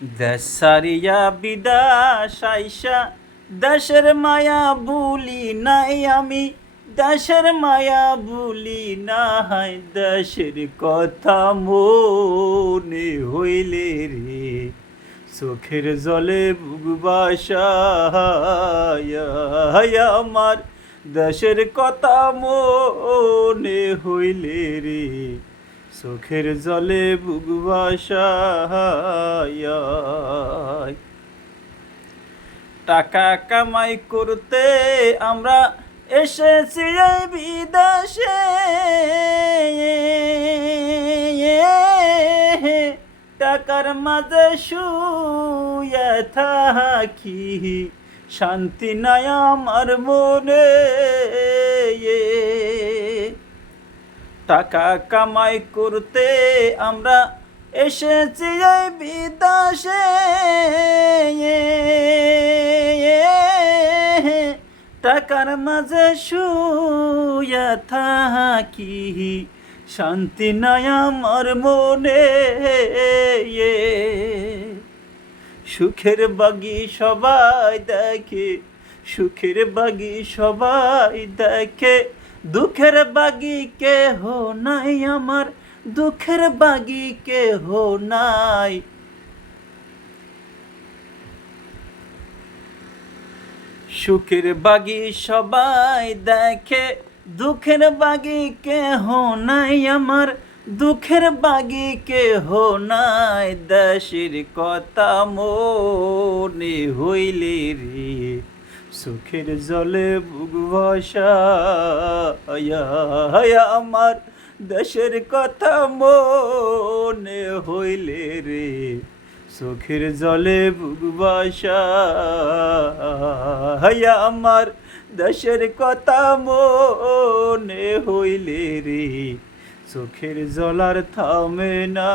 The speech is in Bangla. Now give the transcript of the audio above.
দেশ সারিয়া বিদাস আইসা দেশের মায়া ভুলি নাই আমি, দেশের মায়া ভুলি নাই, দেশের কথা মনে হইলে রে চোখের জলে বুক ভাসায় আমার, দেশের কথা মনে হইলে রে চোখের জলে বুক ভাসায়। টাকা কামাই করতে আমরা এসেছি এই বিদেশে, টাকার মাঝে শুয়ে থাকি, শান্তি নাই আমার মনে। টাকা কামাই করতে আমরা এসেছি এই বিদেশে, টাকার মাঝে শুয়ে থাকি, শান্তি নাই আমার মনে। সুখের বাগি সবাই দেখে, সুখের বাগি সবাই দেখে, দুঃখের বাগি কেহ নাই আমার, দুঃখের বাগি কেহ নাই। সুখের বাগি সবাই দেখে, দুঃখের বাগি কেহ নাই আমার, দুঃখের বাগি কেহ নাই, দেশের কথা মনে হইলে রে সুখের জলে বুক ভাসায় আমার, দেশের কথা মনে হইলে রে চোখের জলে বুক ভাসায় আমার, দেশের কথা মনে হইলে রে চোখের জল আর থামে না।